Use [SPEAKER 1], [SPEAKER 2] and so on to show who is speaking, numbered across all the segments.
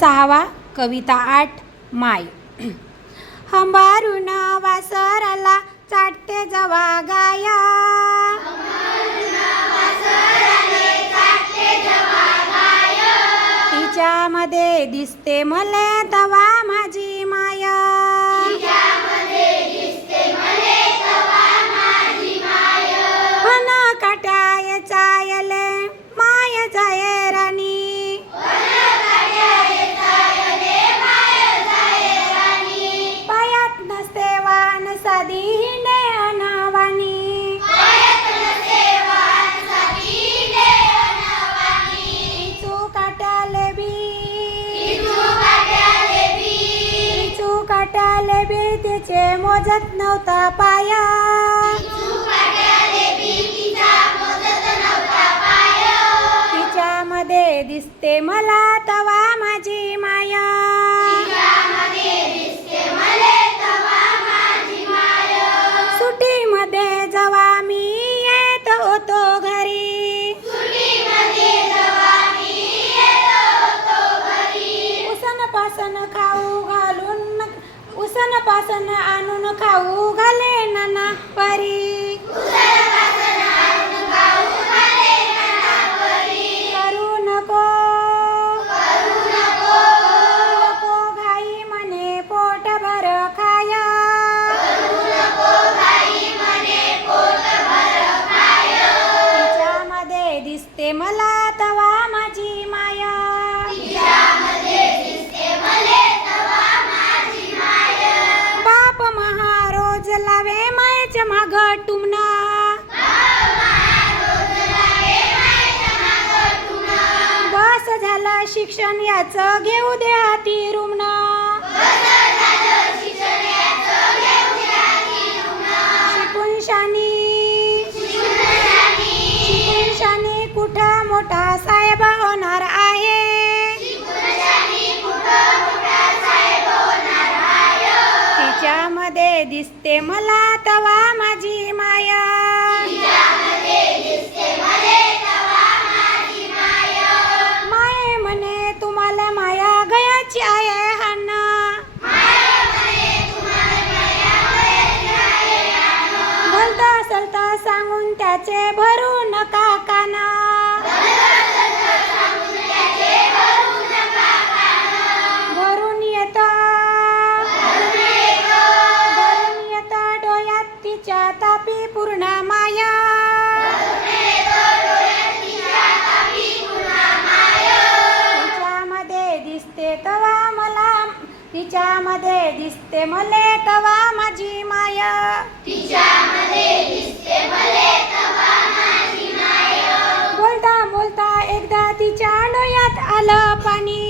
[SPEAKER 1] सहावा कविता आठ माय. हंबारून वासराला चाटते जवा गाया. तिच्यामध्ये दिसते मले तवा. तिचे मोजत नव्हता पाया. तिच्यामध्ये दिसते मला तवा माझी माया. सुटीमध्ये जवा मी येत होतो घरी. उसन पासन घालून उसन आणून खाऊ घाले नाना परी. करू नको. नको घाई म्हणे पोट भर खाया. तिच्यामध्ये दिसते मला तवा माझी. तुमना। बस झालं शिक्षण याचं घेऊ दे हाती रुमना. दिसते मला तवा माझी माया. माये म्हणे तुम्हाला माया गयाची आहे हाना. भलत असेल सांगून त्याचे भरू तिच्यामध्ये दिसते मले तवा माझी माया. बोलता बोलता एकदा तिच्या डोळ्यात आलं पाणी.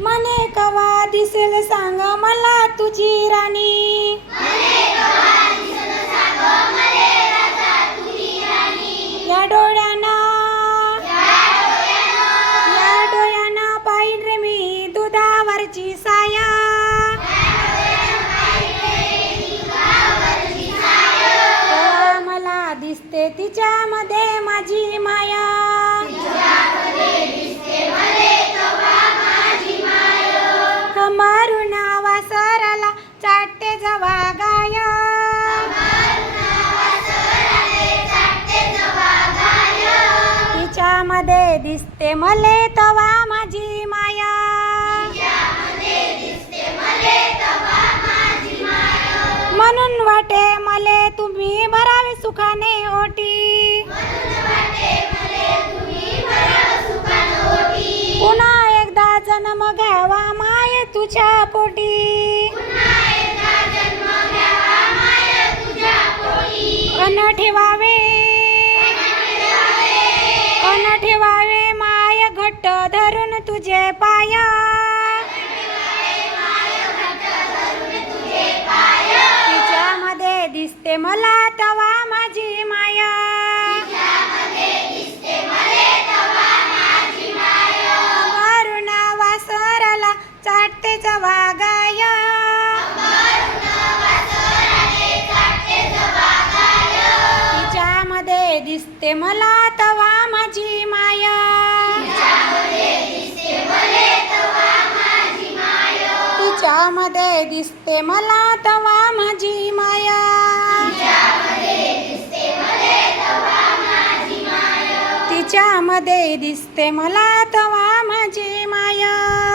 [SPEAKER 1] मने कवा दिसेल सांग मला तुझी राणी. दुधावरची साया. तेव्हा मला दिसते तिच्यामध्ये माझी माया. हमारू नावा सरला चाटते जवा गाया. तिच्यामध्ये दिसते मले तवा माझी वाटे तुम्ही भरावे सुखाने ओटी. पुन्हा एकदा जन्म घ्यावा माय तुझ्या पोटी. अन ठेवावे. अन ठेवावे माय घट्ट धरून तुझे पाया. राणेच वागाय. तिच्यामध्ये दिसते मला तवा माझी माया. तिच्यामध्ये दिसते मला तवा माझी माया. तिच्यामध्ये दिसते मला तवा माझी माया.